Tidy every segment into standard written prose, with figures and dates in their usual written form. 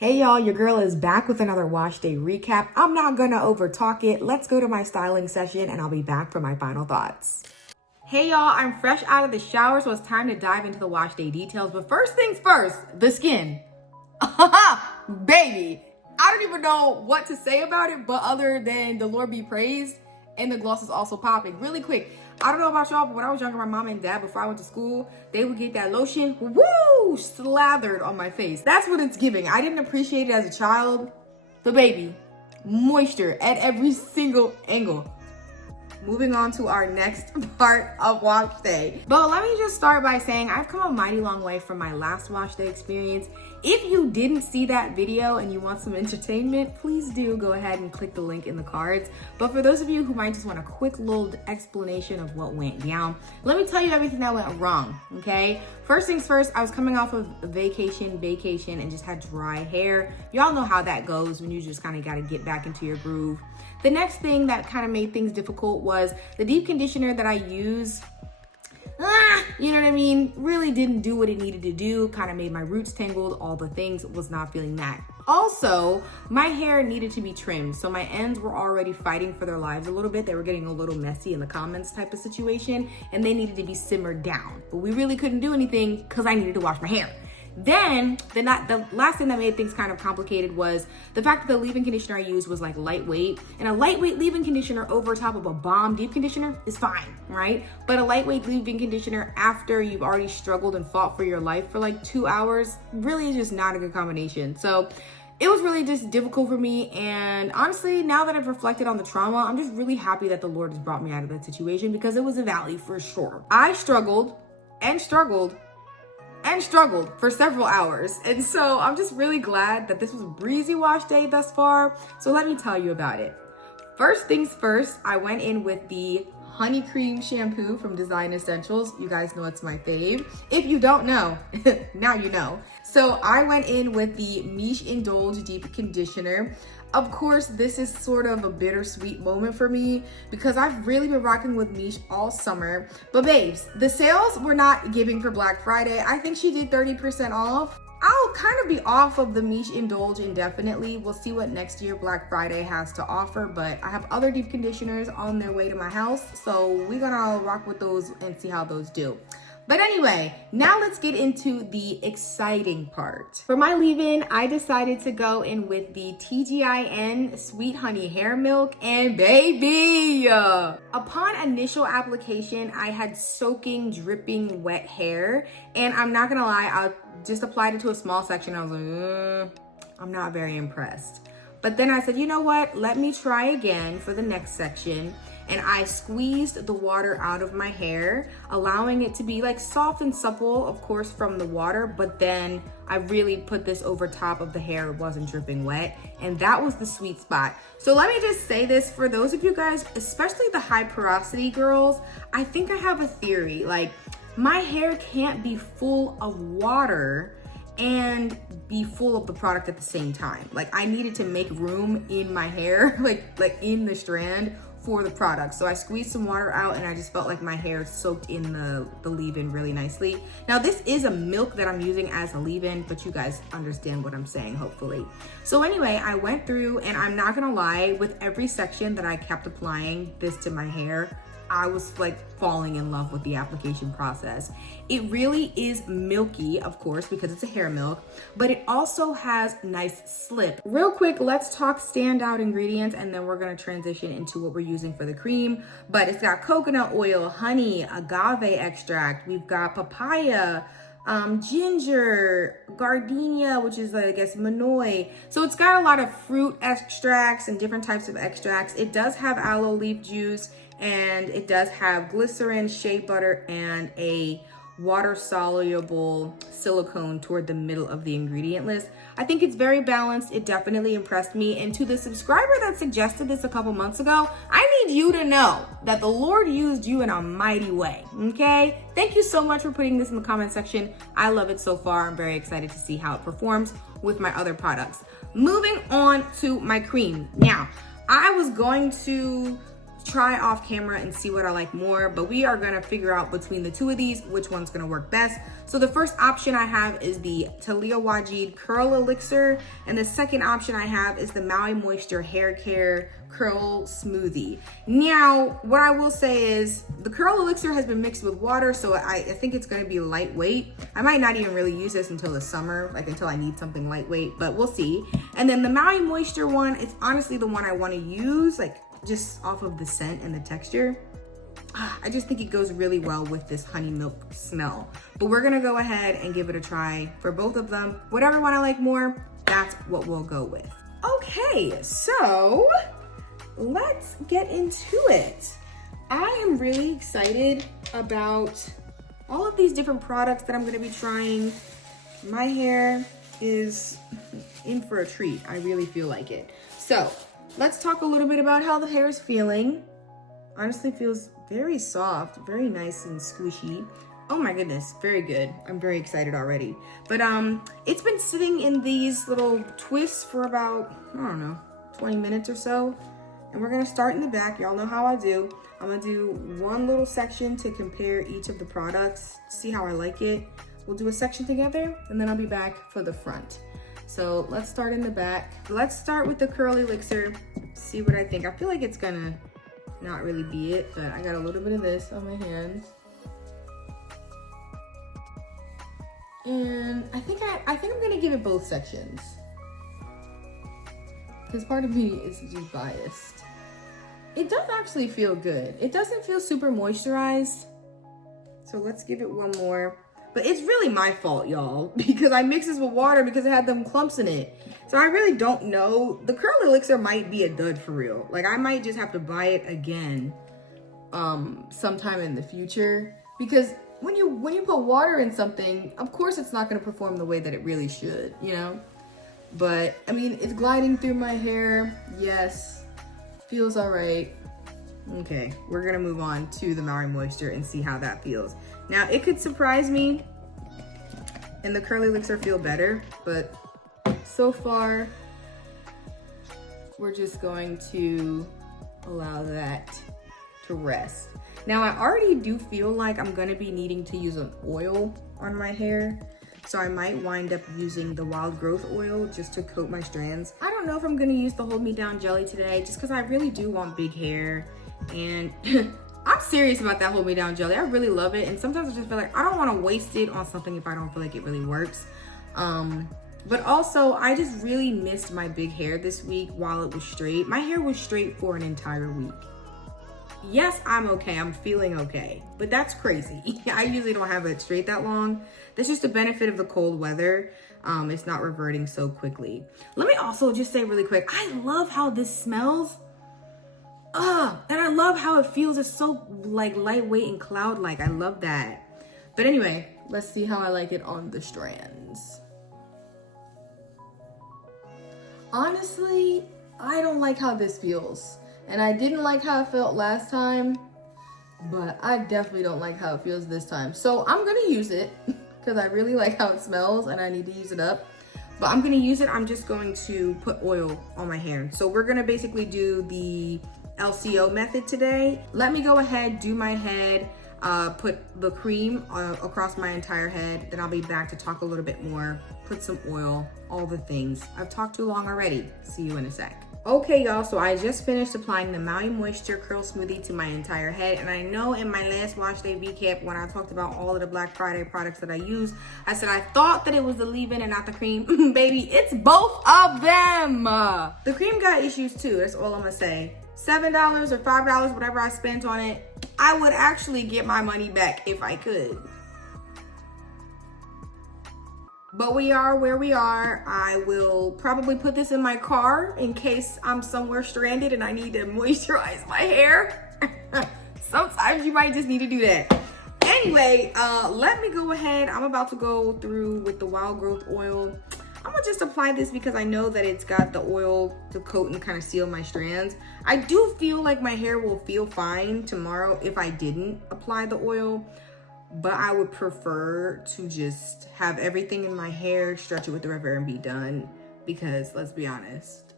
Hey y'all, your girl is back with another wash day recap. I'm not gonna over talk it. Let's go to my styling session and I'll be back for my final thoughts. Hey y'all, I'm fresh out of the shower, so it's time to dive into the wash day details. But first things first, the skin. Baby, I don't even know what to say about it, but other than the Lord be praised, and the gloss is also popping. Really quick, I don't know about y'all, but when I was younger, my mom and dad, before I went to school, they would get that lotion, woo, slathered on my face. That's what it's giving. I didn't appreciate it as a child, but baby, moisture at every single angle. Moving on to our next part of wash day. But let me just start by saying I've come a mighty long way from my last wash day experience. If you didn't see that video and you want some entertainment, please do go ahead and click the link in the cards. But for those of you who might just want a quick little explanation of what went down, let me tell you everything that went wrong, okay? First things first, I was coming off of vacation, and just had dry hair. Y'all know how that goes when you just kind of got to get back into your groove. The next thing that kind of made things difficult was the deep conditioner that I use. You know what I mean? Really didn't do what it needed to do. Kind of made my roots tangled, all the things, was not feeling that. Also, my hair needed to be trimmed. So my ends were already fighting for their lives a little bit. They were getting a little messy in the comments type of situation, and they needed to be simmered down. But we really couldn't do anything because I needed to wash my hair. Then the last thing that made things kind of complicated was the fact that the leave-in conditioner I used was like lightweight, and a lightweight leave-in conditioner over top of a bomb deep conditioner is fine, right? But a lightweight leave-in conditioner after you've already struggled and fought for your life for like 2 hours really is just not a good combination. So it was really just difficult for me, and honestly, now that I've reflected on the trauma, I'm just really happy that the Lord has brought me out of that situation because it was a valley for sure. I struggled for several hours. And so I'm just really glad that this was a breezy wash day thus far. So let me tell you about it. First things first, I went in with the Honey Cream shampoo from Design Essentials. You guys know it's my fave. If you don't know, now you know. So I went in with the Miche Indulge Deep Conditioner. Of course, this is sort of a bittersweet moment for me because I've really been rocking with Miche all summer. But babes, the sales were not giving for Black Friday. I think she did 30% off. I'll kind of be off of the Miche Indulge indefinitely. We'll see what next year Black Friday has to offer, but I have other deep conditioners on their way to my house, so we're gonna rock with those and see how those do. But anyway, now let's get into the exciting part. For my leave-in, I decided to go in with the Tgin Sweet Honey Hair Milk, and baby! Upon initial application, I had soaking, dripping wet hair, and I'm not gonna lie, I just applied it to a small section. I was like, I'm not very impressed. But then I said, you know what? Let me try again for the next section. And I squeezed the water out of my hair, allowing it to be like soft and supple, of course, from the water, but then I really put this over top of the hair. It wasn't dripping wet, and that was the sweet spot. So let me just say this for those of you guys, especially the high porosity girls, I think I have a theory. Like, my hair can't be full of water and be full of the product at the same time. Like, I needed to make room in my hair, like in the strand, for the product. So I squeezed some water out and I just felt like my hair soaked in the leave-in really nicely. Now this is a milk that I'm using as a leave-in, but you guys understand what I'm saying, hopefully. So anyway, I went through, and I'm not gonna lie, with every section that I kept applying this to my hair, I was like falling in love with the application process. It really is milky, of course, because it's a hair milk, but it also has nice slip. Real quick, let's talk standout ingredients, and then we're gonna transition into what we're using for the cream. But it's got coconut oil, honey, agave extract. We've got papaya, ginger, gardenia, which is, I guess, manoi. So it's got a lot of fruit extracts and different types of extracts. It does have aloe leaf juice, and it does have glycerin, shea butter, and a water-soluble silicone toward the middle of the ingredient list. I think it's very balanced. It definitely impressed me. And to the subscriber that suggested this a couple months ago, I need you to know that the Lord used you in a mighty way, okay? Thank you so much for putting this in the comment section. I love it so far. I'm very excited to see how it performs with my other products. Moving on to my cream. Now, I was going to try off camera and see what I like more, but we are gonna figure out between the two of these which one's gonna work best. So the first option I have is the Talia Wajid Curl Elixir, and the second option I have is the Maui Moisture Hair Care Curl Smoothie. Now, what I will say is the Curl Elixir has been mixed with water, so I think it's gonna be lightweight. I might not even really use this until the summer, like until I need something lightweight, but we'll see. And then the Maui Moisture one, it's honestly the one I wanna use, like just off of the scent and the texture. I just think it goes really well with this honey milk smell. But we're gonna go ahead and give it a try for both of them. Whatever one I like more, that's what we'll go with. Okay, so let's get into it. I am really excited about all of these different products that I'm gonna be trying. My hair is in for a treat. I really feel like it. So let's talk a little bit about how the hair is feeling. Honestly, feels very soft, very nice and squishy. Oh my goodness, very good. I'm very excited already. But it's been sitting in these little twists for about, I don't know, 20 minutes or so. And we're gonna start in the back. Y'all know how I do. I'm gonna do one little section to compare each of the products, see how I like it. We'll do a section together, and then I'll be back for the front. So let's start in the back. Let's start with the Curl Elixir, see what I think. I feel like it's gonna not really be it, but I got a little bit of this on my hands. And I think I'm gonna give it both sections, because part of me is just biased. It does actually feel good. It doesn't feel super moisturized. So let's give it one more. But it's really my fault, y'all, because I mixed this with water because it had them clumps in it. So I really don't know. The Curl Elixir might be a dud for real. Like, I might just have to buy it again sometime in the future, because when you put water in something, of course it's not going to perform the way that it really should, you know? But I mean, it's gliding through my hair. Yes, feels all right. Okay, we're gonna move on to the Maui Moisture and see how that feels. Now, it could surprise me and the Curl Elixir feel better, but so far, we're just going to allow that to rest. Now, I already do feel like I'm gonna be needing to use an oil on my hair, so I might wind up using the Wild Growth oil just to coat my strands. I don't know if I'm gonna use the Hold Me Down jelly today, just because I really do want big hair. And I'm serious about that Hold Me Down jelly. I really love it. And sometimes I just feel like I don't want to waste it on something if I don't feel like it really works. But also, I just really missed my big hair this week while it was straight. My hair was straight for an entire week. Yes, I'm okay. I'm feeling okay. But that's crazy. I usually don't have it straight that long. That's just the benefit of the cold weather. It's not reverting so quickly. Let me also just say really quick, I love how this smells. And I love how it feels. It's so like lightweight and cloud-like. I love that. But anyway, let's see how I like it on the strands. Honestly, I don't like how this feels. And I didn't like how it felt last time, but I definitely don't like how it feels this time. So I'm gonna use it because I really like how it smells and I need to use it up. But I'm gonna use it. I'm just going to put oil on my hair. So we're gonna basically do the LCO method today. Let me go ahead, do my head, put the cream across my entire head. Then I'll be back to talk a little bit more, put some oil, all the things. I've talked too long already. See you in a sec. Okay, y'all, so I just finished applying the Maui Moisture Curl Smoothie to my entire head. And I know in my last wash day recap, when I talked about all of the Black Friday products that I use, I said I thought that it was the leave-in and not the cream. Baby, it's both of them. The cream got issues too, that's all I'm gonna say. $7 or $5, whatever I spent on it, I would actually get my money back if I could. But we are where we are. I will probably put this in my car in case I'm somewhere stranded and I need to moisturize my hair. Sometimes you might just need to do that. Anyway, let me go ahead. I'm about to go through with the Wild Growth oil. I'm gonna just apply this because I know that it's got the oil to coat and kind of seal my strands. I do feel like my hair will feel fine tomorrow if I didn't apply the oil, but I would prefer to just have everything in my hair, stretch it with the Revair and be done, because let's be honest,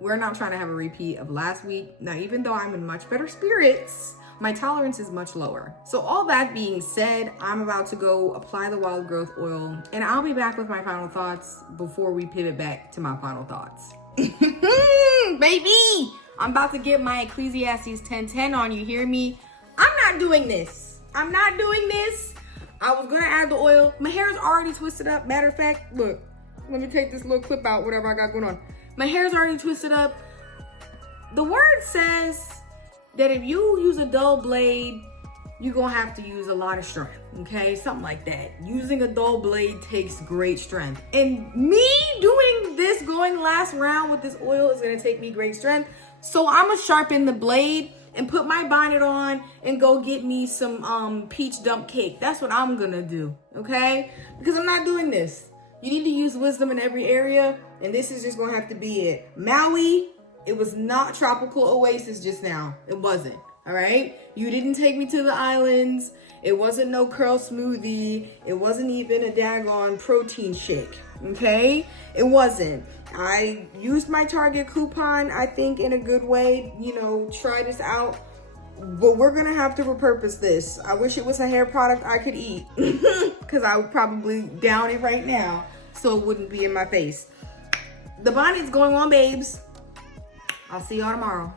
we're not trying to have a repeat of last week. Now, even though I'm in much better spirits, my tolerance is much lower. So all that being said, I'm about to go apply the wild growth oil, and I'll be back with my final thoughts before we pivot back to my final thoughts. Baby, I'm about to get my Ecclesiastes 10:10 on, you hear me? I'm not doing this. I'm not doing this. I was gonna add the oil. My hair is already twisted up. Matter of fact, look, let me take this little clip out, whatever I got going on. My hair is already twisted up. The word says that if you use a dull blade, you're gonna have to use a lot of strength, okay? Something like that. Using a dull blade takes great strength. And me doing this, going last round with this oil is gonna take me great strength. So I'm gonna sharpen the blade and put my bonnet on and go get me some peach dump cake. That's what I'm gonna do, okay? Because I'm not doing this. You need to use wisdom in every area, and this is just gonna have to be it. Maui, it was not tropical oasis just now. It wasn't, all right? You didn't take me to the islands. It wasn't no curl smoothie. It wasn't even a daggone protein shake, okay? It wasn't. I used my Target coupon, I think, in a good way. You know, try this out. But we're gonna have to repurpose this. I wish it was a hair product I could eat, because I would probably down it right now so it wouldn't be in my face. The bonnet's going on, babes. I'll see y'all tomorrow.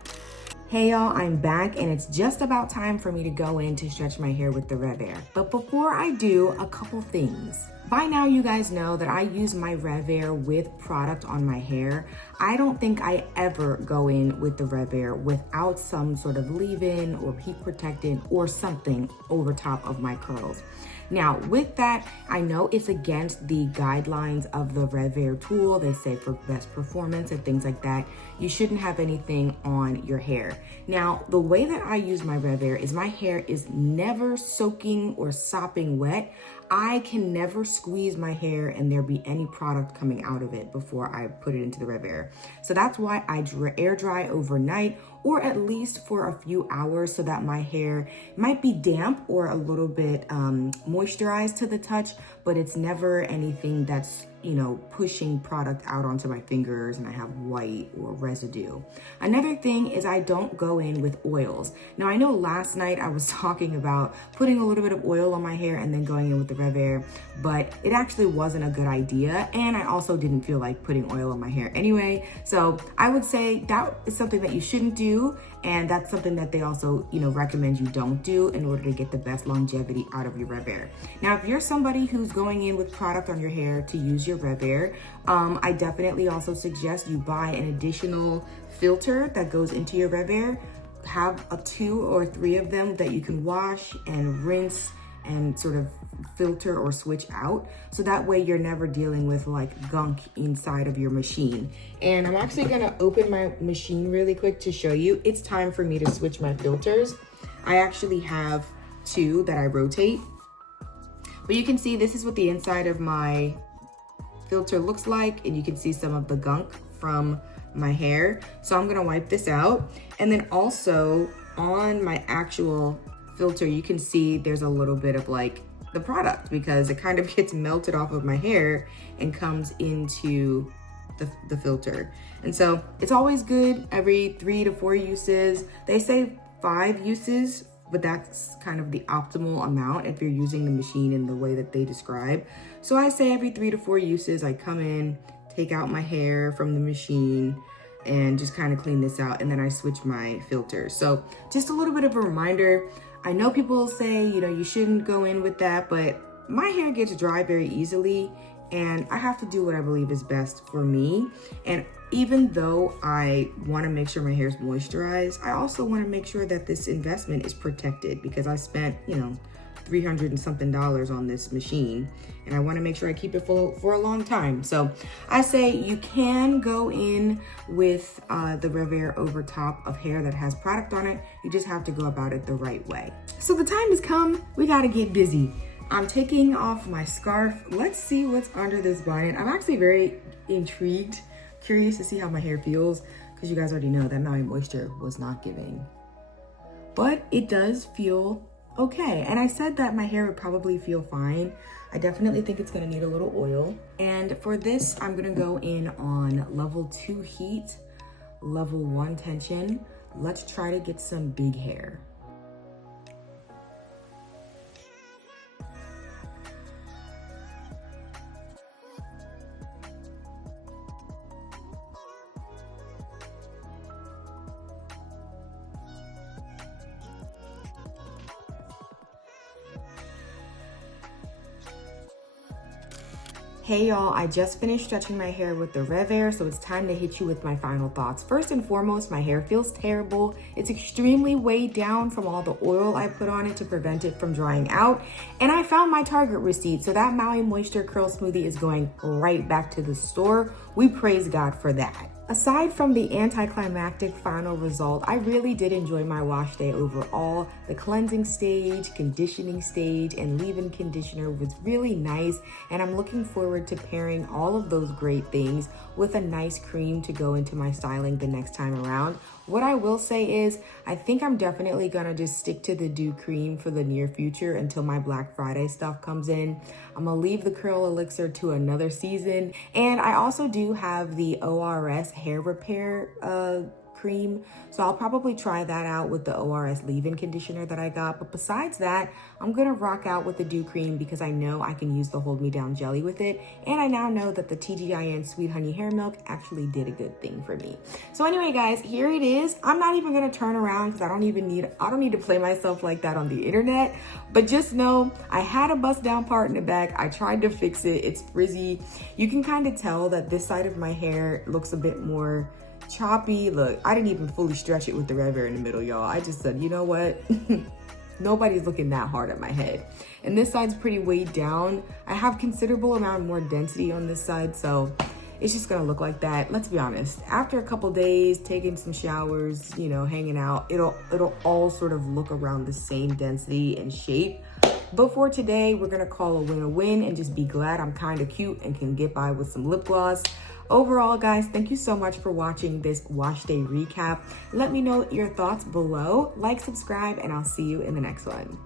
Hey y'all, I'm back, and it's just about time for me to go in to stretch my hair with the Revair. But before I do, a couple things. By now you guys know that I use my Revair with product on my hair. I don't think I ever go in with the Revair without some sort of leave-in or heat protectant or something over top of my curls. Now, with that, I know it's against the guidelines of the Revair tool. They say for best performance and things like that, you shouldn't have anything on your hair. Now, the way that I use my Revair is my hair is never soaking or sopping wet. I can never squeeze my hair and there be any product coming out of it before I put it into the Revair. So that's why I air dry overnight, or at least for a few hours, so that my hair might be damp or a little bit moisturized to the touch, but it's never anything that's, you know, pushing product out onto my fingers and I have white or residue. Another thing is I don't go in with oils. Now, I know last night I was talking about putting a little bit of oil on my hair and then going in with the Revair, but it actually wasn't a good idea, and I also didn't feel like putting oil on my hair anyway. So I would say that is something that you shouldn't do, and that's something that they also, you know, recommend you don't do in order to get the best longevity out of your Revair. Now, if you're somebody who's going in with product on your hair to use your Revair, I definitely also suggest you buy an additional filter that goes into your Revair. Have 2 or 3 of them that you can wash and rinse and sort of filter or switch out, so that way you're never dealing with like gunk inside of your machine. And I'm actually gonna open my machine really quick to show you. It's time for me to switch my filters. I actually have 2 that I rotate, but you can see this is what the inside of my filter looks like, and you can see some of the gunk from my hair. So I'm gonna wipe this out, and then also on my actual filter you can see there's a little bit of like the product, because it kind of gets melted off of my hair and comes into the filter. And so it's always good every 3 to 4 uses. They say 5 uses, but that's kind of the optimal amount if you're using the machine in the way that they describe. So I say every 3 to 4 uses, I come in, take out my hair from the machine, and just kind of clean this out, and then I switch my filters. So just a little bit of a reminder. I know people say, you know, you shouldn't go in with that, but my hair gets dry very easily, and I have to do what I believe is best for me. And even though I want to make sure my hair is moisturized, I also want to make sure that this investment is protected, because I spent, you know, $300 and something on this machine, and I want to make sure I keep it for a long time. So I say you can go in with the Revair over top of hair that has product on it. You just have to go about it the right way. So the time has come. We got to get busy. I'm taking off my scarf. Let's see what's under this bonnet. I'm actually very intrigued, curious to see how my hair feels, because you guys already know that Maui moisture was not giving, but it does feel okay. And I said that my hair would probably feel fine. I definitely think it's gonna need a little oil. And for this, I'm gonna go in on level 2 heat. level 1 tension. Let's try to get some big hair. Hey y'all, I just finished stretching my hair with the Revair, so it's time to hit you with my final thoughts. First and foremost, my hair feels terrible. It's extremely weighed down from all the oil I put on it to prevent it from drying out. And I found my Target receipt, so that Maui Moisture Curl Smoothie is going right back to the store. We praise God for that. Aside from the anticlimactic final result, I really did enjoy my wash day overall. The cleansing stage, conditioning stage, and leave-in conditioner was really nice, and I'm looking forward to pairing all of those great things with a nice cream to go into my styling the next time around. What I will say is, I think I'm definitely gonna just stick to the Dew Cream for the near future until my Black Friday stuff comes in. I'm gonna leave the Curl Elixir to another season. And I also do have the ORS Hair Repair cream, so I'll probably try that out with the ORS leave-in conditioner that I got. But besides that, I'm gonna rock out with the Dew Cream because I know I can use the Hold Me Down jelly with it, and I now know that the Tgin Sweet Honey Hair Milk actually did a good thing for me. So anyway, guys, here it is. I'm not even gonna turn around because I don't need to play myself like that on the internet. But just know I had a bust down part in the back. I tried to fix it. It's frizzy. You can kind of tell that this side of my hair looks a bit more choppy. Look, I didn't even fully stretch it with the Revair in the middle, y'all. I just said, you know what? Nobody's looking that hard at my head. And this side's pretty weighed down. I have considerable amount more density on this side, so it's just gonna look like that. Let's be honest. After a couple days, taking some showers, you know, hanging out, it'll all sort of look around the same density and shape. But for today, we're gonna call a win a win and just be glad I'm kind of cute and can get by with some lip gloss. Overall, guys, thank you so much for watching this wash day recap. Let me know your thoughts below. Like, subscribe, and I'll see you in the next one.